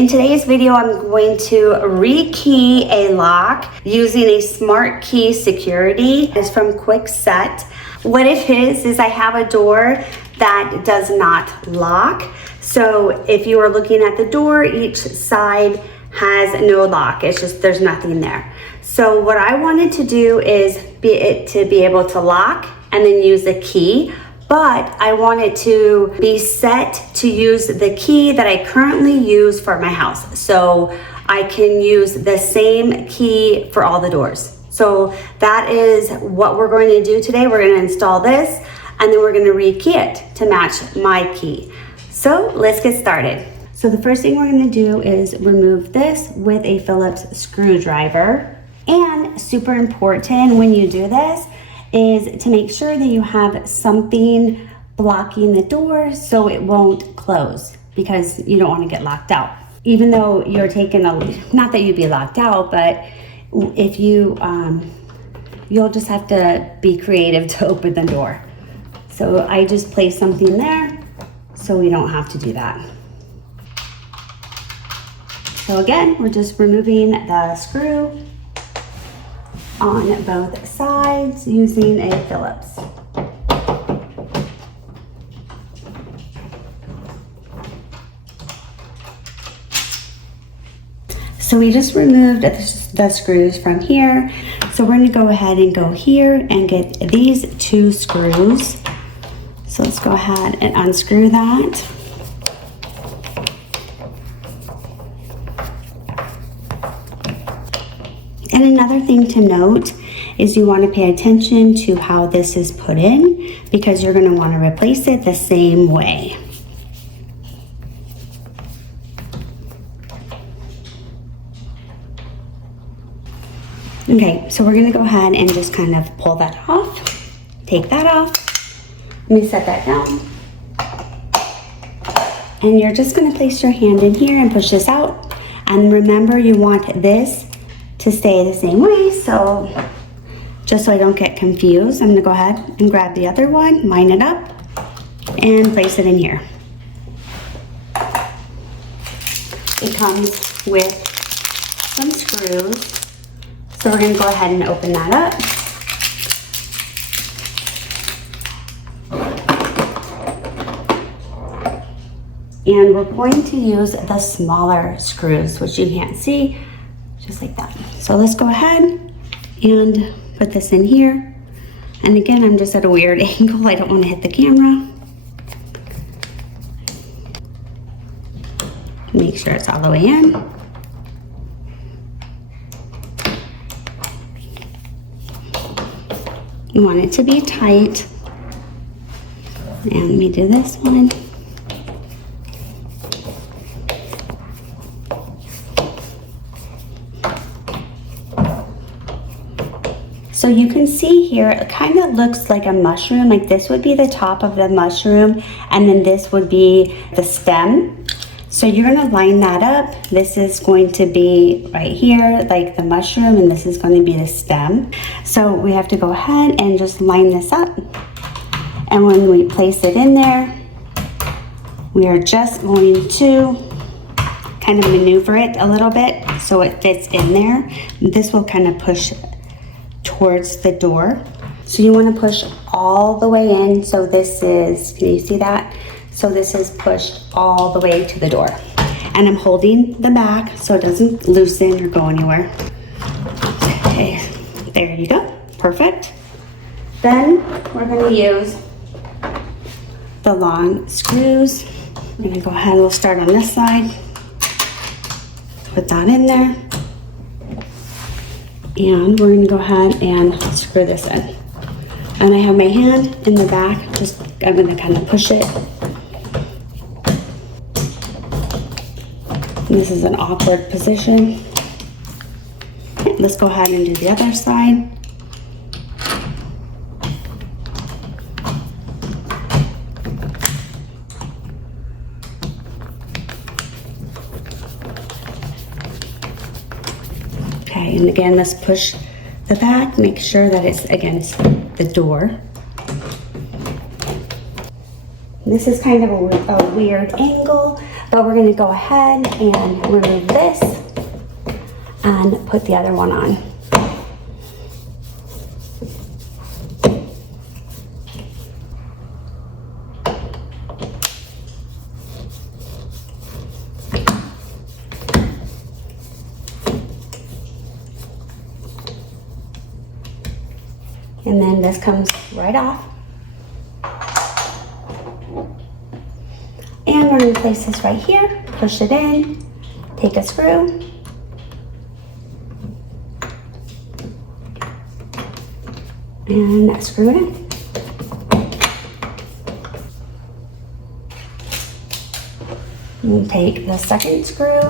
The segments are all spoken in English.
In today's video, I'm going to rekey a lock using a SmartKey security. It's from Kwikset. What it is I have a door that does not lock. So if you are looking at the door, each side has no lock. It's just, there's nothing there. So what I wanted to do is be able to lock and then use a key. But I want it to be set to use the key that I currently use for my house. So I can use the same key for all the doors. So that is what we're going to do today. We're going to install this and then we're going to rekey it to match my key. So let's get started. So the first thing we're going to do is remove this with a Phillips screwdriver. And super important when you do this is to make sure that you have something blocking the door so it won't close, because you don't want to get locked out. Even though you're taking not that you'd be locked out, but if you, you'll just have to be creative to open the door. So I just place something there so we don't have to do that. So again, we're just removing the screw on both sides using a Phillips. So we just removed the screws from here. So we're going to go ahead and go here and get these two screws. So let's go ahead and unscrew that. And another thing to note is you want to pay attention to how this is put in, because you're going to want to replace it the same way. Okay, so we're going to go ahead and just kind of pull that off. Take that off. Let me set that down. And you're just going to place your hand in here and push this out. And remember, you want this to stay the same way, so just so I don't get confused, I'm gonna go ahead and grab the other one, line it up, and place it in here. It comes with some screws, so we're gonna go ahead and open that up. And we're going to use the smaller screws, which you can't see, just like that. So let's go ahead and put this in here. And again, I'm just at a weird angle. I don't want to hit the camera. Make sure it's all the way in. You want it to be tight. And let me do this one. So you can see here, it kind of looks like a mushroom. Like this would be the top of the mushroom, and then this would be the stem. So you're gonna line that up. This is going to be right here, like the mushroom, and this is going to be the stem. So we have to go ahead and just line this up. And when we place it in there, we are just going to kind of maneuver it a little bit so it fits in there. This will kind of push towards the door. So you want to push all the way in. So this is, can you see that? So this is pushed all the way to the door. And I'm holding the back so it doesn't loosen or go anywhere. Okay, there you go, perfect. Then we're gonna use the long screws. We're gonna go ahead, we'll start on this side. Put that in there. And we're going to go ahead and screw this in. And I have my hand in the back, I'm going to kind of push it. And this is an awkward position. Let's go ahead and do the other side. Okay, and again, let's push the back, make sure that it's against the door. This is kind of a weird angle, But we're gonna go ahead and remove this and put the other one on. And then this comes right off. And we're going to place this right here, push it in, take a screw, and screw it in. We'll take the second screw,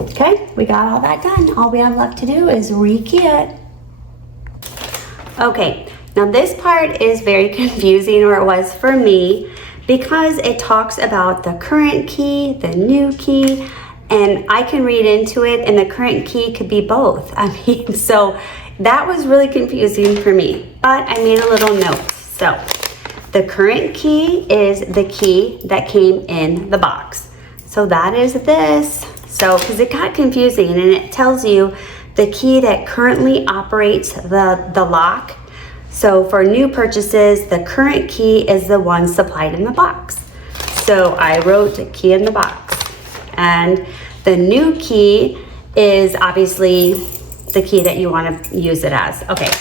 okay, we got all that done. All we have left to do is rekey it. Okay, now this part is very confusing, or it was for me, because it talks about the current key, the new key, and I can read into it, and the current key could be both. I mean, so that was really confusing for me, but I made a little note. So the current key is the key that came in the box. So that is this. So, because it got confusing, and it tells you the key that currently operates the lock. So for new purchases, the current key is the one supplied in the box. So I wrote a key in the box. And the new key is obviously the key that you want to use it as. Okay,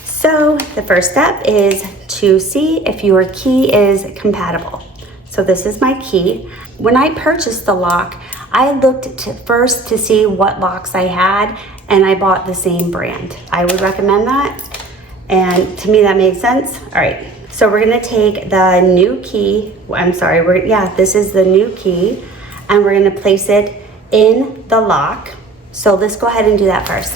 so the first step is to see if your key is compatible. So this is my key. When I purchased the lock, I looked first to see what locks I had, and I bought the same brand. I would recommend that, and to me that made sense. All right, so we're gonna take the new key, this is the new key, and we're gonna place it in the lock. So let's go ahead and do that first.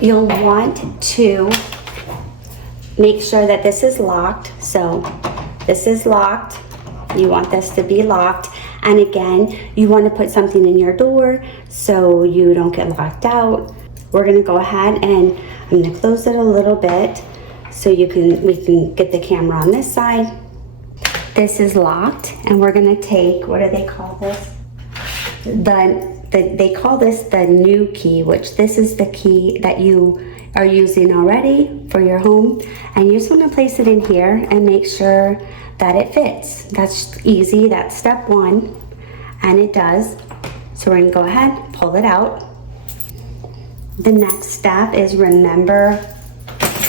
You'll want to make sure that this is locked. So this is locked. You want this to be locked. And again, you want to put something in your door so you don't get locked out. We're going to go ahead and I'm going to close it a little bit so we can get the camera on this side. This is locked, and we're going to take, what do they call this? They call this the new key, which this is the key that you are using already for your home. And you just want to place it in here and make sure that it fits. That's easy, that's step one, and it does. So we're gonna go ahead, pull it out. The next step is, remember,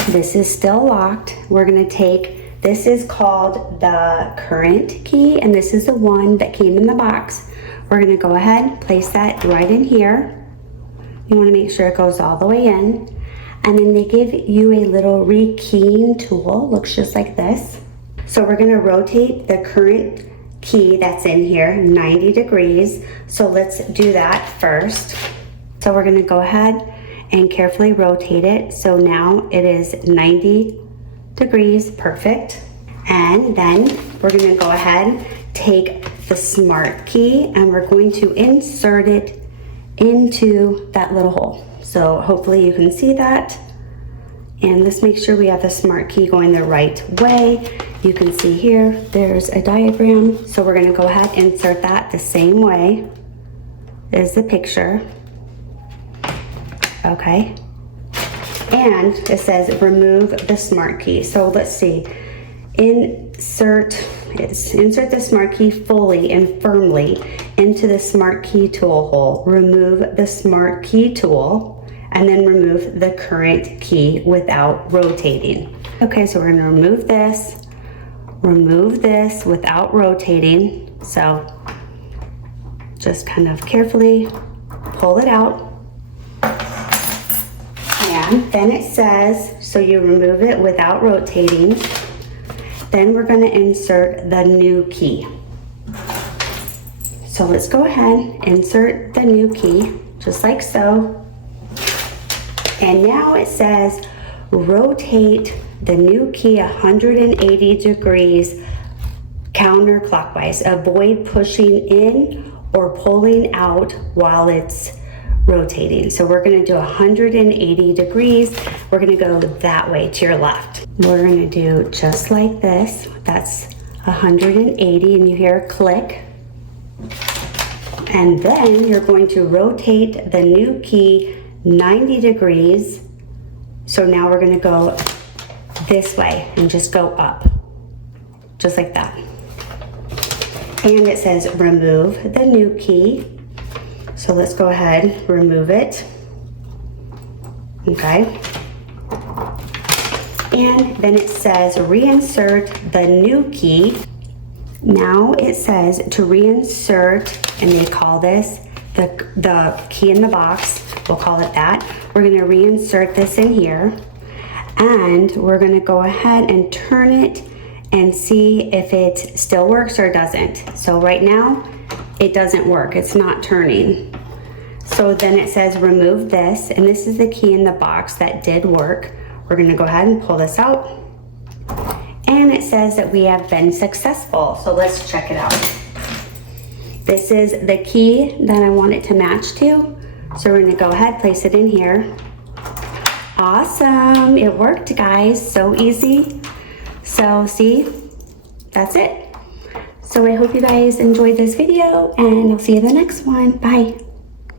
this is still locked. We're gonna take, this is called the current key, and this is the one that came in the box. We're gonna go ahead, place that right in here. You wanna make sure it goes all the way in. And then they give you a little rekeying tool, looks just like this. So we're gonna rotate the current key that's in here 90 degrees. So let's do that first. So we're gonna go ahead and carefully rotate it. So now it is 90 degrees, perfect. And then we're gonna go ahead, take the SmartKey, and we're going to insert it into that little hole. So hopefully you can see that. And let's make sure we have the SmartKey going the right way. You can see here, there's a diagram. So we're gonna go ahead and insert that the same way as the picture. Okay. And it says remove the SmartKey. So let's see, insert the SmartKey fully and firmly into the SmartKey tool hole. Remove the SmartKey tool, and then remove the current key without rotating. Okay, so we're gonna remove this without rotating. So just kind of carefully pull it out. And then it says, so you remove it without rotating. Then we're gonna insert the new key. So let's go ahead, insert the new key, just like so. And now it says, rotate the new key 180 degrees counterclockwise. Avoid pushing in or pulling out while it's rotating. So we're gonna do 180 degrees. We're gonna go that way to your left. We're gonna do just like this. That's 180 and you hear a click. And then you're going to rotate the new key 90 degrees. So now we're gonna go this way and just go up, just like that. And it says remove the new key. So let's go ahead, remove it. Okay. And then it says reinsert the new key. Now it says to reinsert, and they call this the key in the box. We'll call it that. We're gonna reinsert this in here, and we're gonna go ahead and turn it and see if it still works or doesn't. So right now, it doesn't work, it's not turning. So then it says remove this, and this is the key in the box that did work. We're gonna go ahead and pull this out. And it says that we have been successful. So let's check it out. This is the key that I want it to match to. So we're gonna go ahead, place it in here. Awesome, it worked guys, so easy. So see, that's it. So I hope you guys enjoyed this video and I'll see you in the next one. Bye.